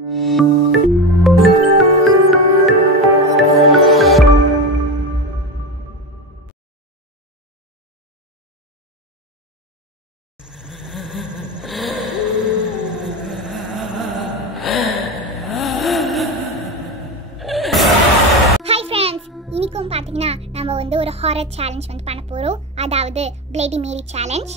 இன்னைக்கும் பார்த்தீங்கன்னா நம்ம வந்து ஒரு ஹாரர் சேலஞ்ச் வந்து பண்ண போகிறோம். அதாவது பிளடி மேரி சேலஞ்ச்.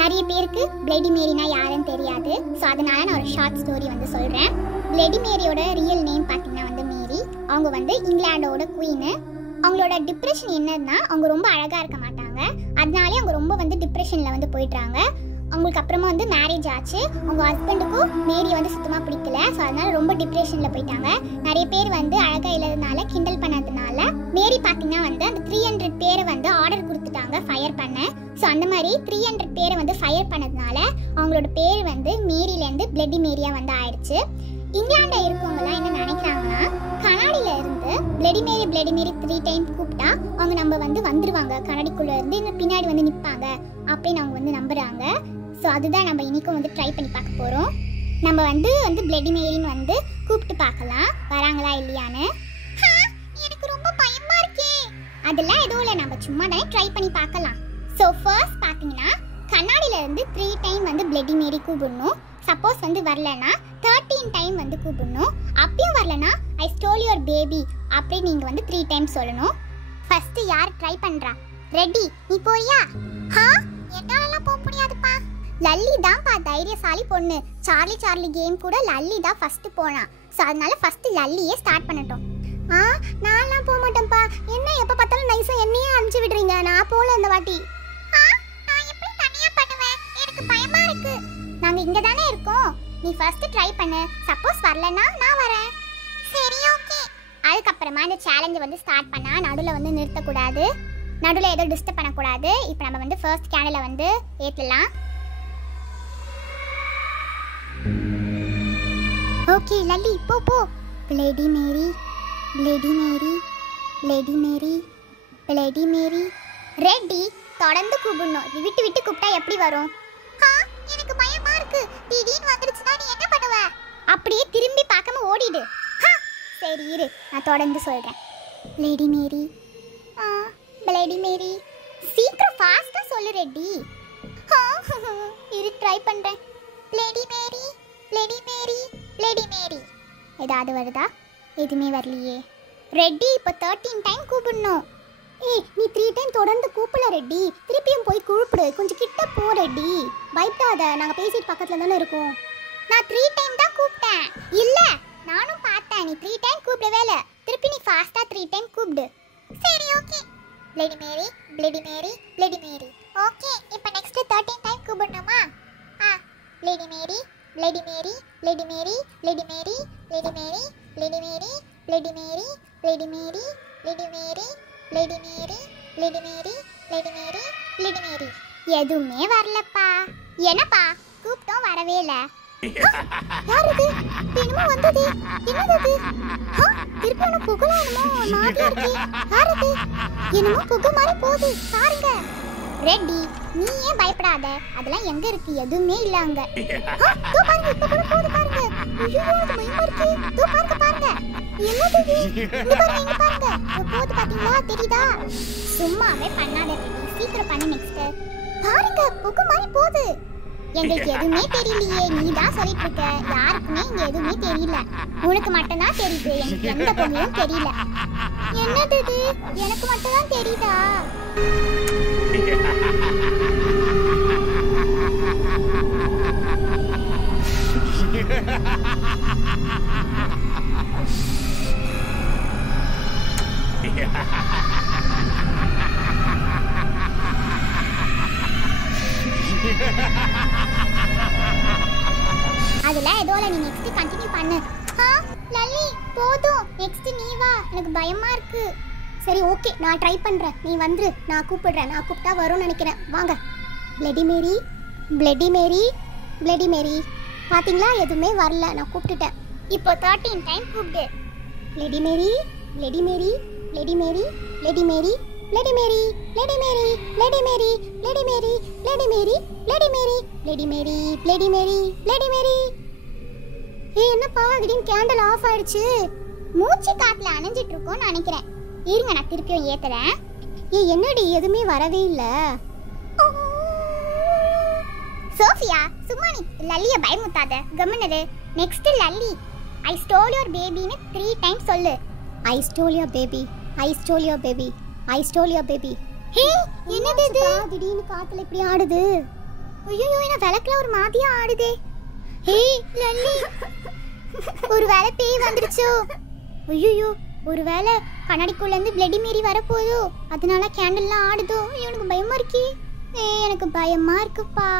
நிறைய பேருக்கு பிளடி மேரினா யாருன்னு தெரியாது. ஸோ அதனால நான் ஒரு ஷார்ட் ஸ்டோரி வந்து சொல்கிறேன். பிளடி மேரியோட ரியல் நேம் பார்த்தீங்கன்னா வந்து மேரி. அவங்க வந்து இங்கிலாண்டோட குவீனு. அவங்களோட டிப்ரெஷன் என்னன்னா, அவங்க ரொம்ப அழகாக இருக்க மாட்டாங்க. அதனாலே அவங்க ரொம்ப வந்து டிப்ரெஷனில் வந்து போயிடுறாங்க. அவங்களுக்கு அப்புறமா வந்து மேரேஜ் ஆச்சு. அவங்க ஹஸ்பண்டுக்கும் மேரி வந்து சுத்தமாக பிடிக்கல. ஸோ அதனால ரொம்ப டிப்ரெஷனில் போயிட்டாங்க. நிறைய பேர் வந்து அழகாக இல்லாததுனால கிண்டல் பண்ணதுனால மேரி பார்த்தீங்கன்னா வந்து அந்த 300 பேரை வந்து ஆர்டர் கொடுத்துட்டாங்க ஃபயர் பண்ண. ஸோ அந்த மாதிரி 300 பேரை வந்து ஃபயர் பண்ணதுனால அவங்களோட பேர் வந்து மேரிலேருந்து பிளடி மேரியாக வந்து ஆயிடுச்சு. இங்கிலாண்டில் இருக்கவங்கலாம் என்ன நினைக்கிறாங்கன்னா, கண்ணாடியில் இருந்து பிளடி மேரி 3 டைம் கூப்பிட்டா அவங்க நம்ம வந்து வந்துடுவாங்க, கண்ணாடிக்குள்ளே இருந்து பின்னாடி வந்து நிற்பாங்க அப்படின்னு அவங்க வந்து நம்புகிறாங்க. ஸோ அதுதான் நம்ம இன்றைக்கும் வந்து ட்ரை பண்ணி பார்க்க போகிறோம். நம்ம வந்து பிளடி மேரின்னு வந்து கூப்பிட்டு பார்க்கலாம் வராங்களா இல்லையான்னு. எனக்கு ரொம்ப பயமாக இருக்கே. அதெல்லாம் எதுவும் இல்லை, நம்ம சும்மா தானே ட்ரை பண்ணி பார்க்கலாம். ஸோ ஃபர்ஸ்ட் பார்த்தீங்கன்னா கண்ணாடியில் இருந்து 3 டைம் வந்து பிளடி மேரி கூப்பிடணும். சப்போஸ் வந்து வரலன்னா 13 டைம் வந்து கூப்பிடணும். அப்பயும் வரலன்னா ஐ ஸ்டோல் யுவர் பேபி அப்படி நீங்கள் வந்து 3 டைம் சொல்லணும். ஃபர்ஸ்ட் யார் ட்ரை பண்ணுறா? ரெடி, நீ போறியா? என்னாலலாம் போக முடியாதுப்பா. லல்லி தான்ப்பா தைரியசாலி பொண்ணு. சார்லி கேம் கூட லல்லி தான் ஃபர்ஸ்ட் போனா. ஸோ அதனால ஃபர்ஸ்ட் லல்லியே ஸ்டார்ட் பண்ணட்டும். நான்லாம் போக மாட்டேன்ப்பா. என்ன எப்போ பார்த்தாலும் நைஸாக என்னையே அனுப்பிச்சு விடுறீங்க. நான் போகல இந்த வாட்டி. நான் எப்படி தனியாக பண்ணுவேன்? எனக்கு பயமா இருக்கு. நாங்கள் இங்கே தானே இருக்கோம். நீ ஃபர்ஸ்ட் ட்ரை பண்ணு. சப்போஸ் வரலன்னா நான் வரேன். சரி, ஓகே. அதுக்கப்புறமா இந்த சேலஞ்சை வந்து ஸ்டார்ட் பண்ணால் நடுவில் வந்து நிறுத்தக்கூடாது, நடுவில் ஏதோ டிஸ்டர்ப் பண்ணக்கூடாது. இப்போ நம்ம வந்து ஃபர்ஸ்ட் கேண்டிலை வந்து ஏற்றலாம். ஓகே லல்லி, போ போ. Bloody Mary, bloody Mary, bloody Mary, bloody Mary. Ready, தொடர்ந்து கூப்பிடணும். விட்டு விட்டு கூப்பிட்டா எப்படி வரும்? எனக்கு பயமா இருக்கு. திடீர்னு வந்துடுச்சுன்னா நீ என்ன பண்ணுவ? அப்படியே திரும்பி பார்க்காம ஓடிடு. சரி இரு, நான் தொடர்ந்து சொல்றேன். Bloody Mary, bloody Mary. சீக்கிரம் ஃபாஸ்டா சொல்லு ரெடி. இரு, ட்ரை பண்றேன். Bloody Mary, bloody Mary, bloody Mary. ஏதாவது வருதா? எதுவுமே வரலையே. ரெடி, இப்போ 13 டைம் கூப்பிடணும். நீ 3 டைம் தொடர்ந்து கூப்பிடல ரெடி. திருப்பியும் போய் கூப்பிடு. கொஞ்சம் கிட்ட போ ரெடி. பயப்படாத, நாங்கள் பேசிட்டு பக்கத்தில் தானே இருக்கோம். நான் 3 டைம் தான் கூப்பிட்டேன். இல்லை, நானும் பார்த்தேன். நீ 3 டைம் கூப்பிடவே இல்லை. திருப்பி நீ ஃபாஸ்ட்டாக 3 டைம் கூப்பிடு. சரி, okay. Bloody Mary, bloody Mary, bloody Mary. Okay, இப்போ நெக்ஸ்ட் 13 டைம் கூப்பிடணுமா? Bloody Mary, bloody Mary, bloody Mary, bloody Mary, bloody Mary, bloody Mary, bloody Mary, bloody Mary, bloody Mary, bloody Mary, bloody Mary, bloody Mary, bloody Mary. எதுவுமே வரலப்பா. என்னப்பா கூப்பிட்டோம் வரவே இல்லை. யார் இது? என்னமோ வந்தது. என்னது இது? திருப்பி ஒன்று புகழானுமோ மாதிரியா இருக்கு. யார் இது? என்னமோ புகை மாதிரி போகுது பாருங்க. ரெடி, நீ ஏன் பயப்படாத. அதெல்லாம் எங்க இருக்கு? எதுவுமே இல்ல அங்க. பாருங்க, இப்ப கூட போகுது பாருங்க. ஐயோ, அது பயமா இருக்கு. பாருங்க. என்னது இது? இங்க பாருங்க. போகுது பாத்தீங்களா? தெரியுதா? சும்மாவே பண்ணாத ரெடி. சீக்கிரம் பண்ணு. நெக்ஸ்ட் பாருங்க, புகை மாதிரி போகுது. எங்களுக்கு எதுவுமே தெரியலையே. நீ தான் சொல்லிட்டு இருக்க. யாருக்குமே இங்க எதுவுமே தெரியல. உனக்கு மட்டும் தான் தெரியுது. எனக்கு எந்த பொருளும் தெரியல. என்னது இது? எனக்கு மட்டும் தான் தெரியுதா? அதெல்லாம் ஏதோ இல்லை. நீ நெக்ஸ்ட் கண்டினியூ பண்ணு. லல்லி போதும், நெக்ஸ்ட் நீ வா. எனக்கு பயமா இருக்கு. சரி, ஓகே, நான் ட்ரை பண்றேன். நீ வந்துரு, நான் கூப்பிடுறேன். நான் கூப்பிட்டா வரும்னு நினைக்கிறேன். வாங்க. Bloody Mary, bloody Mary, bloody Mary. பாத்தீங்களா, எதுவுமே வரல. நான் கூப்பிட்டுட்டேன். இப்போ 13 டைம் கூப்பிடு. Bloody Mary, bloody Mary, bloody Mary, bloody Mary, bloody Mary, bloody Mary, bloody Mary, bloody Mary, bloody Mary, bloody Mary, bloody Mary, bloody Mary, bloody Mary. ஏய் என்னப்பா திடீர்னு கேண்டில் ஆஃப் ஆயிடுச்சு. மூச்சு காத்துல அணைஞ்சிட்டு இருக்கோம்னு நினைக்கிறேன். இருங்க நான் திருப்பியும் ஏத்துறேன். ஏய் என்னடி எதுவுமே வரவே இல்ல. சோஃபியா சும்மா நீ லல்லிய பயமுத்தாத, கம்முனு. Next Lalli I stole your பேபின்னு 3 டைம்ஸ் சொல்லு. I stole your baby, I stole your baby, I stole your baby. Hey என்னது இது திடீர்னு காத்துல இப்படி ஆடுது? ஐயோ என்ன விளக்குல ஒரு மாதிரியா ஆடுதே. ஹே லல்லி ஒருவேளை பேய் வந்துடுச்சோ? ஐயோ ஒருவேளை கண்ணாடிக்குள்ள இருந்து பிளடி மேரி வரப்போதோ, அதனால கேண்டில்லாம் ஆடுதோ? எனக்கு பயமா இருக்கே. எனக்கு பயமா இருக்குப்பா.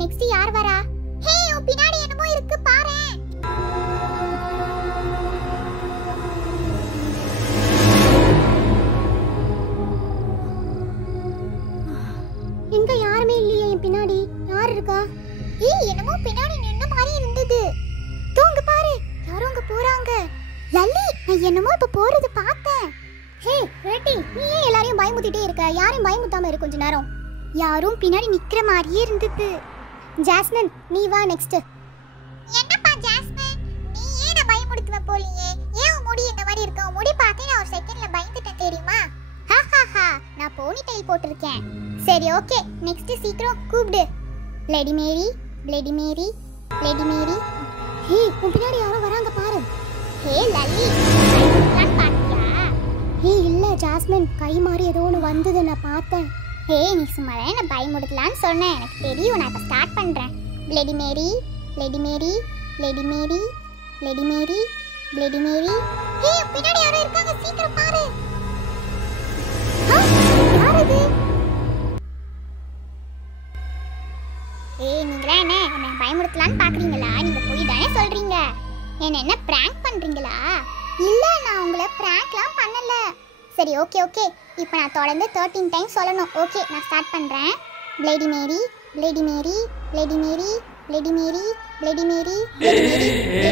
நெக்ஸ்ட் யார் வரா? ஹே உன் பின்னாடி என்னமோ இருக்கு பாரு. எங்க யாருமே இல்லையே என் பின்னாடி. யார் இருக்கா? ஏய் என்னமோ பின்னாடி நின்ன மாதிரி இருந்தது. தூங்க பாரு, யாரோ அங்க போறாங்க. லல்லி நான் என்னமோ இப்ப போறது பார்த்தேன். ஹே ரெட்டி நீ ஏன் எல்லாரையும் பயமுத்திட்டே இருக்க? யாரையும் பயமுத்தாம இரு கொஞ்ச நேரம். யாரும் பின்னாடி நிக்கிற மாதிரியே இருந்தது. ஜாஸ்மின் நீ வா நெக்ஸ்ட். என்னப்பா ஜாஸ்மின் நீ ஏன் பயமுடுத்துவ போலியே? ஏன் உன் முடி இந்த மாதிரி இருக்கு? உன் முடி பார்த்தே நான் ஒரு செகண்ட்ல பயந்துட்டேன் தெரியுமா? ஹஹஹா நான் போனி டெயில் போட்டுருக்கேன். சரி ஓகே நெக்ஸ்ட் சீக்கிரம் கூப்பிடு. Bloody Mary, bloody Mary, bloody Mary. Hey உன் பின்னாடி யாரோ வராங்க பாரு. ஹே லல்லி நான் பாத்தியா? ஹே இல்ல ஜாஸ்மின் கை மாறி ஏதோ ஒன்று வந்தது நான் பார்த்தேன். ஹே நீ சும்மா என்ன பயமுடுத்தலான்னு சொன்னேன். எனக்கு தெரியும். நான் இப்போ ஸ்டார்ட் பண்ணுறேன். Bloody Mary, bloody Mary, bloody Mary, bloody Mary, bloody Mary. Hey பின்னாடி யாரோ இருக்காங்க, சீக்கிரம் பாரு. யார் இது? ஏய் நீங்களா என்ன பயமுடுத்தலான்னு பார்க்குறீங்களா? நீங்கள் போய் தானே சொல்கிறீங்க. என்ன ப்ராங்க் பண்ணுறீங்களா? இல்லை நான் உங்களை ப்ராங்க்லாம் பண்ணலை. சரி ஓகே ஓகே இப்போ நான் தொடர்ந்து 13 டைம்ஸ் சொல்லணும். ஓகே நான் ஸ்டார்ட் பண்ணுறேன். Bloody Mary, bloody Mary, bloody Mary, bloody Mary, bloody Mary, bloody Mary, bloody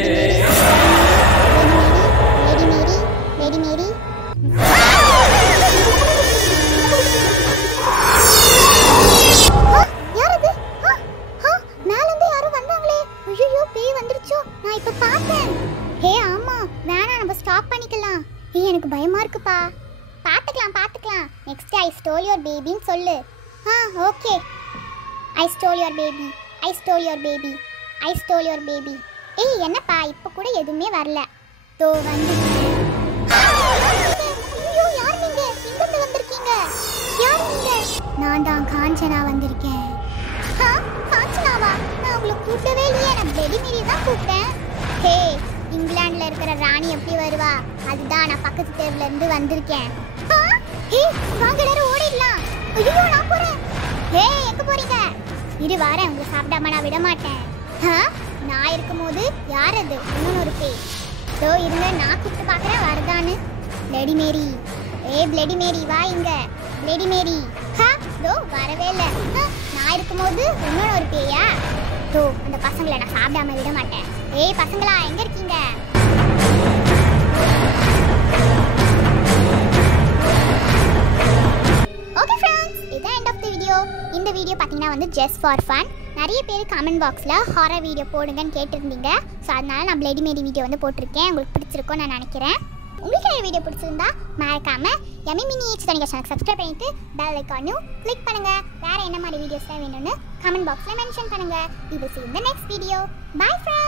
Mary, bloody Mary, bloody Mary. யார் அது? மேலேருந்து யாரும் வந்தாங்களே. ஐயோ பேய் வந்துருச்சோ? நான் இப்போ பார்த்தேன். ஹே ஆமாம் வேணாம் நம்ம ஸ்டாப் பண்ணிக்கலாம். எனக்கு பயமா இருக்குப்பா. பார்த்துக்கலாம். நெக்ஸ்ட் ஐ ஸ்டோல் யுவர் பேபின்னு சொல்லு. Okay I stole your baby, I stole your baby, I stole your baby. ஏய் என்னப்பா இப்போ கூட எதுவுமே வரல. தோ வந்து ஐயோ யார் நீங்க? எங்கிருந்து வந்திருக்கீங்க? யார் நீங்க? நான் தான் காஞ்சனா வந்திருக்கேன். காஞ்சனாவா? நான் உங்களை கூப்பிடவே இல்லையே. நான் பிளடி மேரி தான் கூப்பிட்டேன். ஹே இங்கிலாந்துல இருக்கிற ராணி எப்படி வருவா? அதுதான் நான் பக்கத்து தெருவுல இருந்து வந்திருக்கேன். ஹே வாங்க எல்லாரும் ஓடிடலாம். ஐயோ நான் போறேன். ஹே எங்க போறீங்க? இரு வாரேன், உங்களை சாப்பிடாம நான் விட மாட்டேன். நான் இருக்கும்போது யார் அது? இன்னொரு பேய். தோ இருங்க நான் கூப்பிட்டு பார்க்குறேன் வருதான்னு. பிளடி மேரி, பிளடி மேரி வா இங்க. பிளடி மேரி தோ வரவே இல்லை. நான் இருக்கும்போது இன்னொரு பேயா? தோ அந்த பசங்களை நான் சாப்பிடாம விட மாட்டேன். பசங்களா எங்க இருக்கீங்க? ஓகே ஃப்ரெண்ட்ஸ் இதான் எண்ட் ஆஃப் தி வீடியோ. இந்த வீடியோ பார்த்தீங்கன்னா வந்து ஜஸ்ட் ஃபார் ஃபன். நிறைய பேர் கமெண்ட் பாக்ஸில் ஹாரர் வீடியோ போடுங்கன்னு கேட்டிருந்தீங்க. ஸோ அதனால நான் பிளடி மேரி வீடியோ வந்து போட்டிருக்கேன். உங்களுக்கு பிடிச்சிருக்கும்னு நான் நினைக்கிறேன். உங்களுக்கு இந்த வீடியோ பிடிச்சிருந்தா மறக்காம எம்மி மினி சேனலுக்கு சப்ஸ்கிரைப் பண்ணிட்டு பெல் ஐகானையும் கிளிக் பண்ணுங்க. வேற என்ன மாதிரி வீடியோஸ்லாம் வேணும்னு கமெண்ட் பாக்ஸில் மென்ஷன் பண்ணுங்க. We will see you in the next video. Bye friends.